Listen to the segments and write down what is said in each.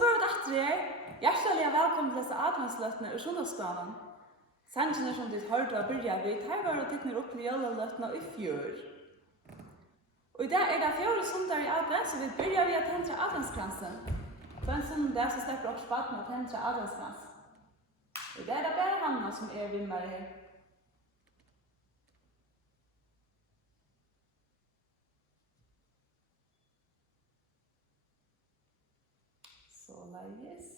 var det etter hjertelig velkommen til disse adventsløttene ur Sunnhetsdagen. Sangene som ditt hørte å begynne vidt, her var det tittene opp til jøleløttene i fjør. Og i dag det 4. søndag i advent, så vi begynner vi å tendre adventskransen. Så en sånn dag så slipper også spaten å tendre adventskrans. Og i dag det bare Hanna som vinnere her. Således.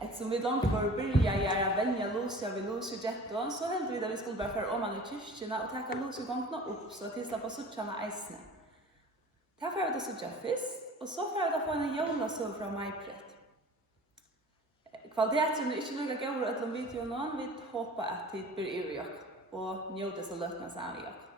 Eftersom vi långt var börja göra vänja Lucia vid Lucia Jetton, så hällde vi att vi skulle bara föra om i kyrkorna och täcka Lucia gångna upp så till släppa suttjarna eisne. Här får vi det suttja först, och så får vi det få en jolasåg från Majpret. Kvaliteten är inte lika god att de vet ju någon, vi hoppas att det blir i och och njuter så lötna samman i och.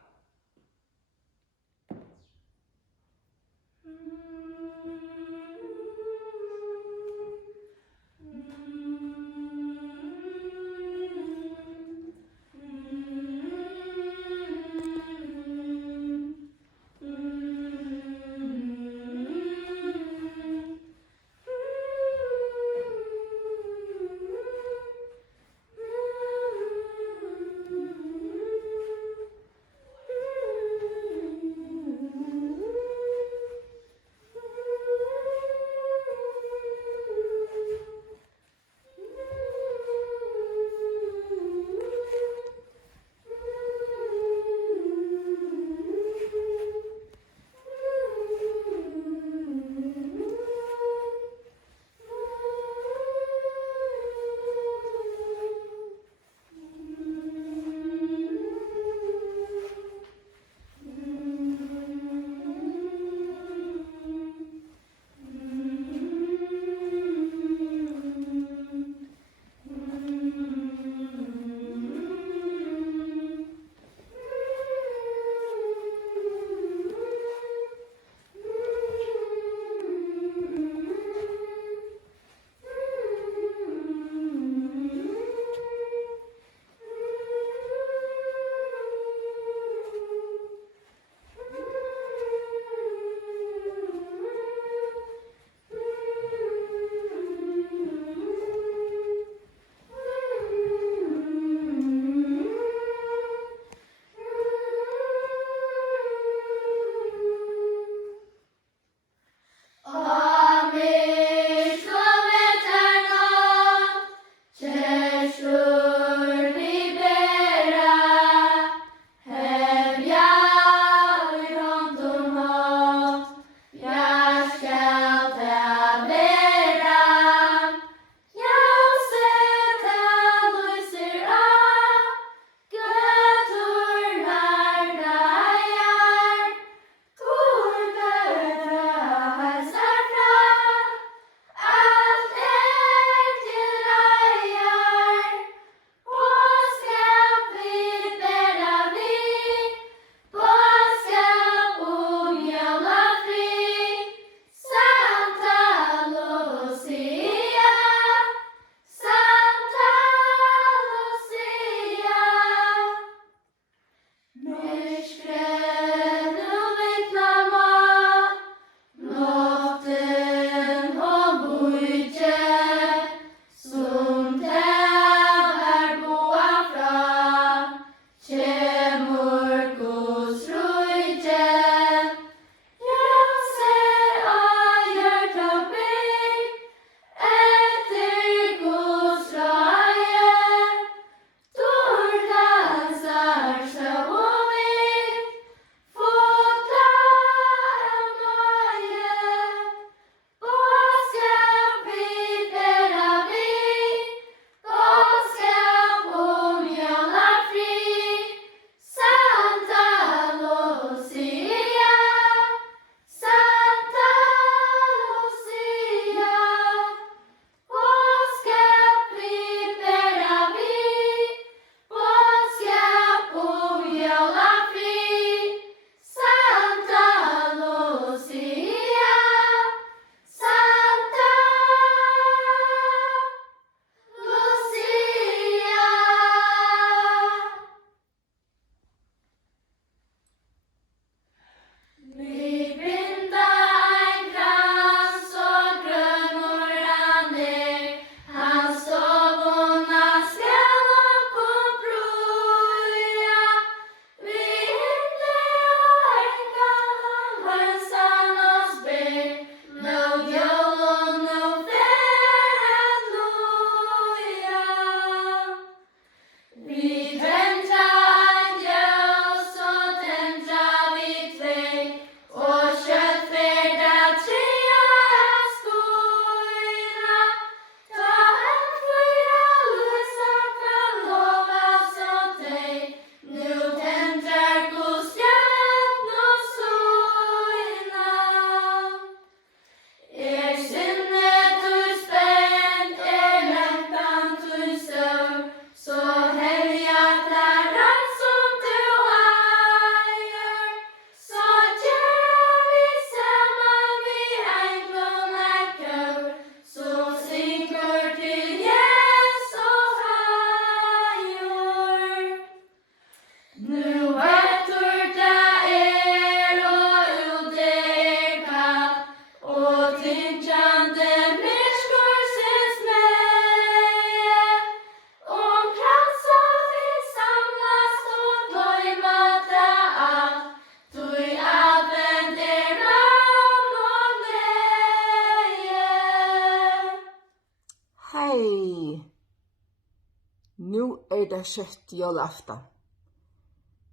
nu det kjøtt julaften.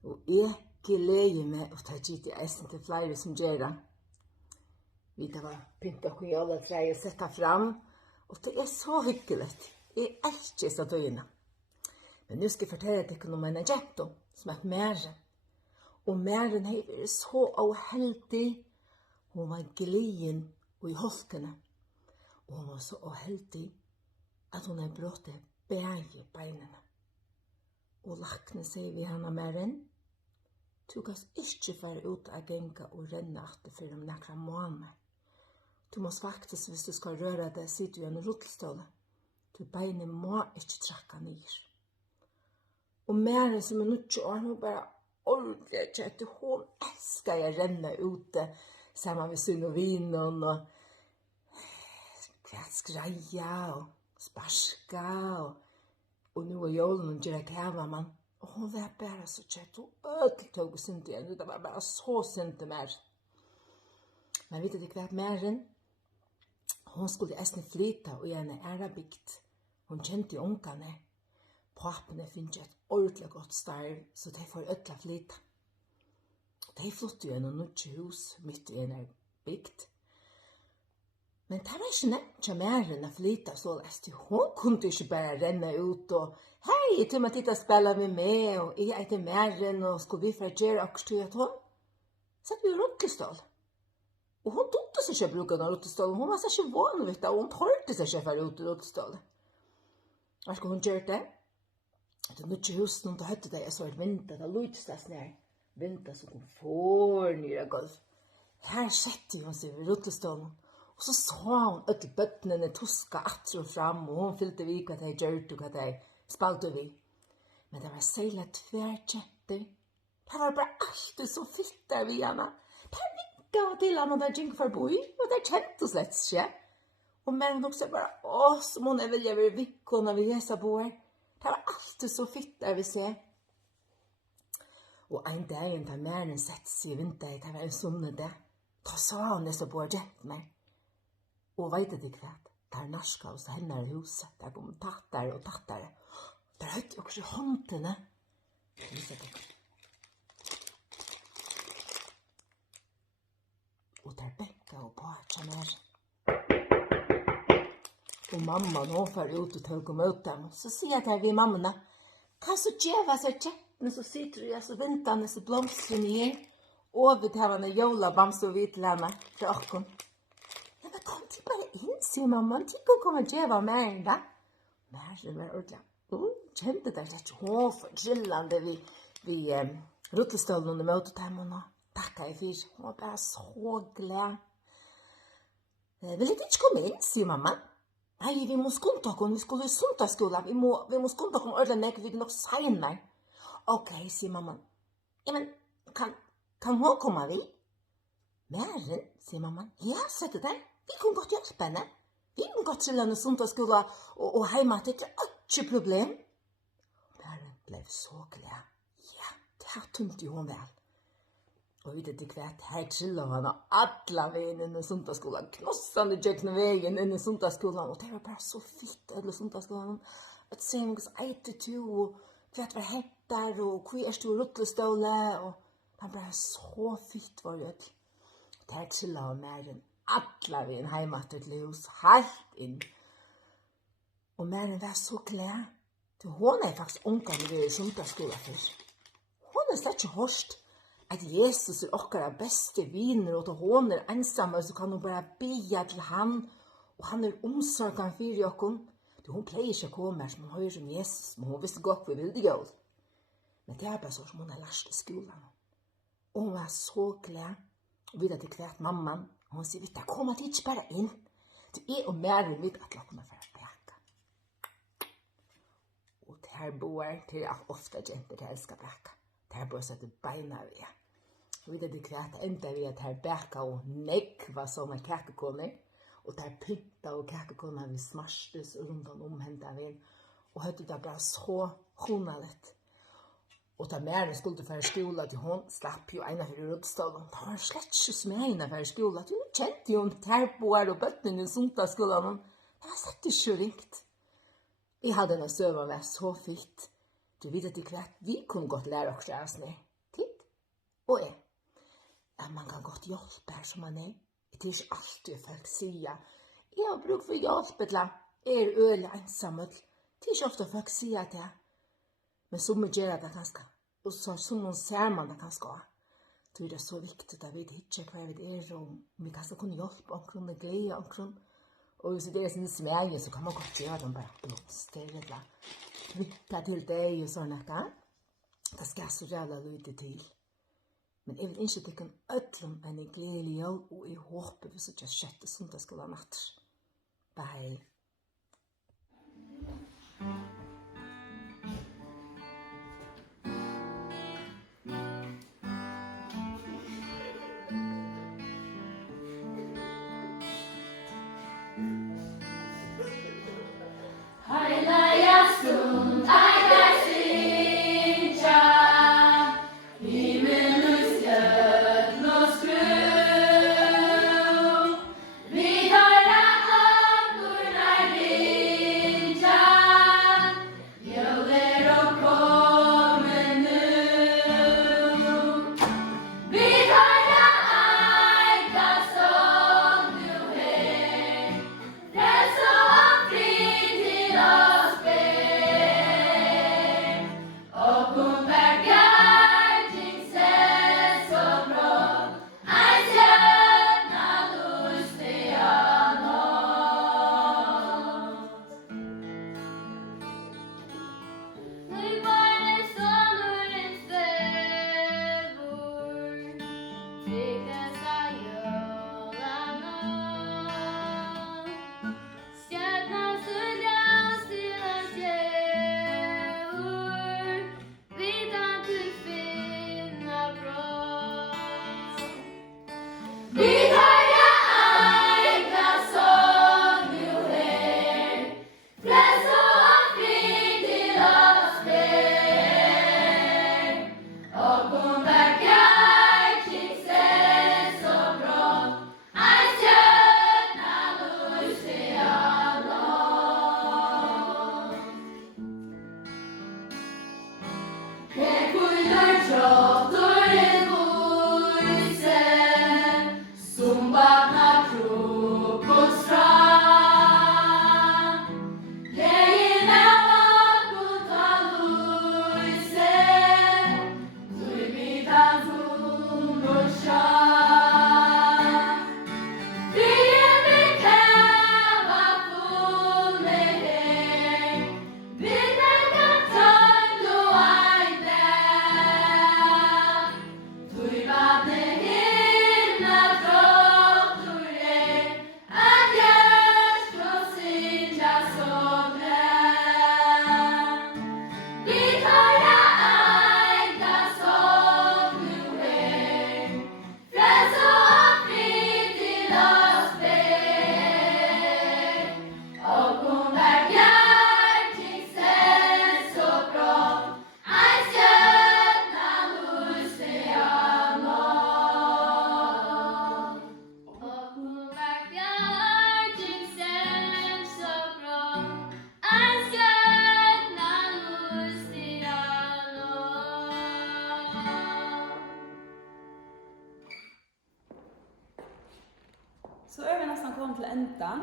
Og jeg gleder meg å ta gitt i eisen til flere som gjør det. Vi tar pynt og juletreet og sette fram. Og det så hyggelig. Jeg elsker så døgnet. Men nu skal jeg fortelle deg om en jente som Mæren. Og Mæren har vært så uheldig. Hun var glien og i holtene. Og hun var så uheldig at hun har brått begge beinene. Og lakne sier vi henne Mæren, du kan ikke være ut av genga og renne etter for om nekra måneder. Du må faktisk, hvis du skal røre det, sitter du i en rullestål. Du beinet må ikke trekke ned. Og Mæren som 90 år, hun bare ordentlig kjøtt. Hun elsker å renne ute sammen med sin og vinen og skreia og sparska og nu er julen gjør klæva man. Og hun var bare så kjøtt. Hun ødeltog og synte igjen. Det var bare så synte mer. Men vet du hva Mæren? Hun skulle eisne flyta og gjerne ærabikt. Hun kjente ungene. Papene finner et ordentlig godt starv, så de får ødla flyta. De flytter jo en nødvendig hus midt i en bygd. Men det var ikke nevnt til Mæren å flyta så lest. Hun kunne ikke bare renne ut og hei, jeg tror man titta spela med meg, og jeg etter Mæren, og skulle vi fra gjøre akkurat til at hun satt vi i rullestål. Og hun tog seg ikke å bruke den rullestålen. Hun var så ikke vanlig, og hun tålte seg ikke for ut i rullestålen. Hva skal hun gjøre det? Det er ikke huset noen til høtte det, jeg så et vinter, det lydstast ned. Vinter som kom for nere golv. Her sette hun seg ved rullestålen. Og så hun at bøttene tuska atre og fram, og hun fylte vi hva de gjørte og hva de spalte vi. Men det var særlig tverkjetter. Det var bare alltid så fitt der vi henne. Det vinket av til han og der gikk forbi, og det kjente slett ikke. Og Mæren også bare, som hun vilja være vikkene vi hesa på her. Det var alltid så fitt der vi ser. Og en dag da Mæren sette seg i vinter, det var en sånne dag. Da sa han det så på gent meg. Og vet du hva? Det er norska hos henne i huset. Det kom tattere og tattere. Det høyt også håndene. Og der bekka og på at Mæren. Og mamma nå får ut og tog og møte dem. Så sier jeg til vi mammene, hva så djeva seg kjettene så sitter du i så vinterne så blomstrene i og vi tar henne jolabams og hvitlene til åkken. Ja, men kom til bare inn, sier mamma. De kan komme og djeva Mæren da. Mæren var ordentlig. Kjente det litt hård drillende vi rullestålen under møtet dem og nå. Takka i fyr. Hun var bare så glad. Vil ikke komme inn, sier mamma. Nei, vi må skunde oss, vi skulle i sundagsskolen, vi må skunde oss ordentlig, vi vil nok senere. Ok, sier mamma. Ja, men kan hun komme vi? Mæren, sier mamma. Ja, sette det. Vi kan godt hjelpe henne. Vi kan godt til henne sundagsskolen og hjemme, det er ikke problem. Mæren ble så glad. Ja, det har tungt jo hun vel. Og vet du hva, her chillet han alle veien inn i sundagsskolen, knossende kjøkken veien inn i sundagsskolen, og det var bare så fitt, alle sundagsskolen. At se om hva eiter du, og hva var hettar, og hva er du rulleståle, og det var bare så fitt var det. Der chillet han Mæren alle veien hjemme til hus, helt inn. Og Mæren var så glad. Hun er faktisk ungene ved i sundagsskolen først. Hun er slett ikke hørst. At Jesus er okkara beste viner, og til hon er ensamme, så kan hun bare bia til han, og han er omsorgen for jokken. Hun pleier ikke å komme som hun hører om Jesus, men hun visste godt vi ville gjøre. Men det er bare så som hun har lært i skolen. Og hun var så glad, og videre til hvert mamman, og hun sier, vet du, kom at ikke bare inn. Du er og Mæren vet at lokkene for å bæka. Og det her bor til at ofte jenter til elsker bæka. Det her bor sette beina ved. Og videre til hvert enda vi at her bæka og nekva som er kakekoner, og der pynta og kakekoner vi smarstes og rundt om hentet vi. Og hørte det bare så honalett. Og da Mæren skulle for skolen til hun slapp jo ena for rullestålen. Det var slett ikke som ena for skolen. Hun kjente jo terboer og bøttningen i sundagsskolen. Det var slett ikke ringt. Jeg hadde en søva vært så fint. Du vet ikke hva, vi kunne godt lære oss av oss ned. Titt og jeg. At man kan godt hjelpe her som man er. Det er ikke alltid folk sier. Jeg har bruk for hjelp, eller er øyelig ensammel. Det er ikke ofte folk sier det. Men som vi gjør det ganske. Og så som man ser man det ganske. Så er det så viktig at vi ikke hva vi er, og vi kan kunne hjelpe omkring og glede omkring. Og hvis det er sin smæge, så kan man godt gjøre dem bare blomster, eller kvitta til deg og sånn at det skal så jævla lite til. Men jeg vil ikke tykke ødlom enn en gledelig jul, og jeg håper vi så ikke skjøtte sånn det skal være natt. Bye. Så er vi nesten kommet til endan.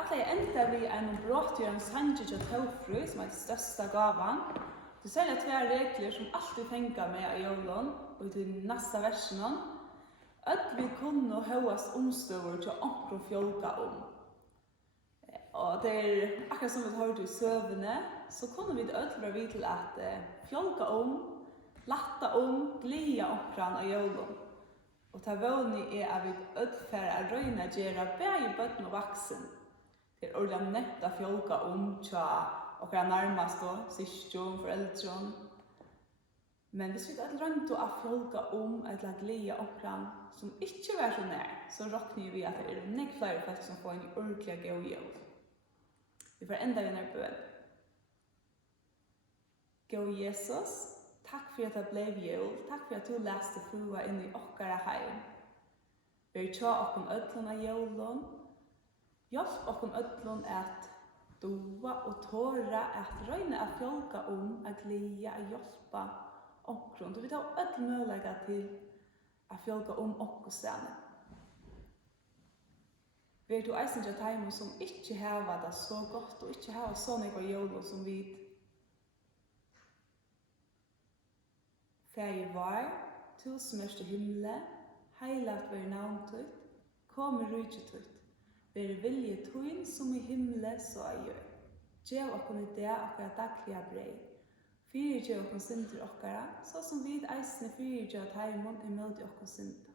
At jeg enda vi en bråtgjøren sanje til Tøvfru, som er den største gavan. Du ser at vi har regler som alltid fengar med av jorden, og i de neste versene. At vi kunne høyast omstøver til å fjolka om. Og det er akkurat som vi hørte i søvende, så kunne vi være vidt til at fjolka om, latta om, glia omkran av jorden. Og ta vågni er at vi ødfæra er røyna gjerra bæg bøtten og vaksen. Det er ordentlig nett av fjolka om tja okra nærmast og syskjon, foreldron. Men hvis vi ikke røynto av fjolka om eller glia omkran som ikke var så nær, så råkner vi at det er nek flere folk som får en ordentlig god jord. Vi får enda en bøn. Gå Jesus, takk for at det ble jul. Takk for at du leste frua inn i okkara heim. Vi tja okkom ødlun av julen. Hjelp okkom ødlun at doa og tåra at røyne at fjolka at glede, at hjelpe omkron. Og vi tar ødel mulighet til at fjolka okkostene. Vi er to eisen til teimen som ikke hava det så godt, og ikke hava så nekva jolo som vi Færi var, tu som er til himle, heilat veri navn tutt, kom i rujtje tutt, veri vilje tuin som i himle så a gjør. Gjev okkon i det okkara daglige brei. Fyri gjev okkon synder okkara, så som vid eisne fyri gjev taimon i møte okkon synder.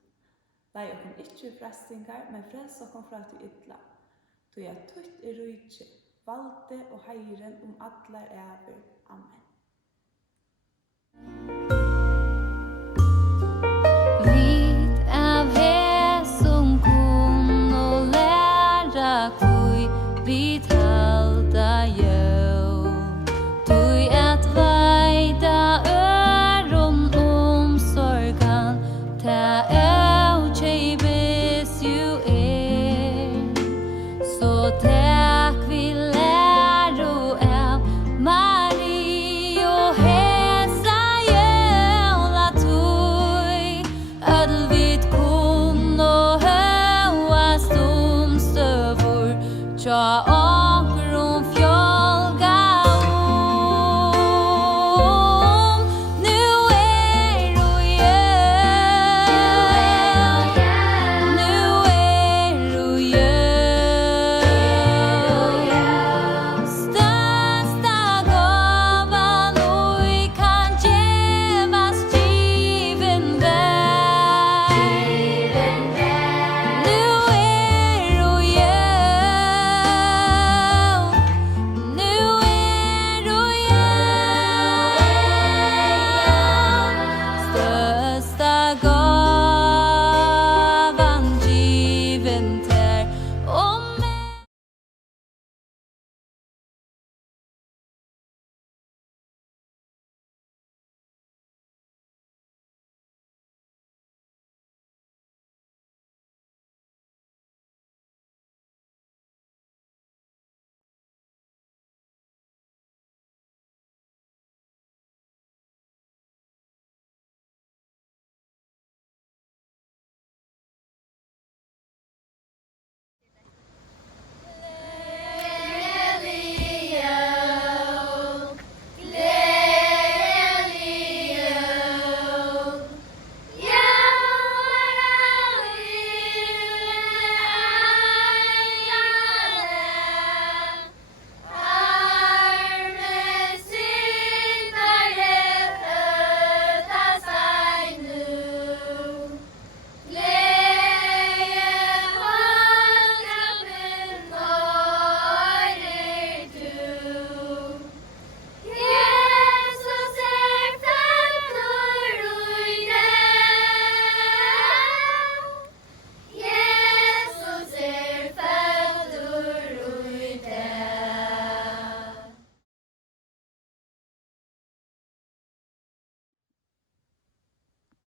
Lei okkon ikkje frestingar, men frels okkon fra til ytla. Tu er tutt i rujtje, valde og heiren atlar æver. Amen. Vi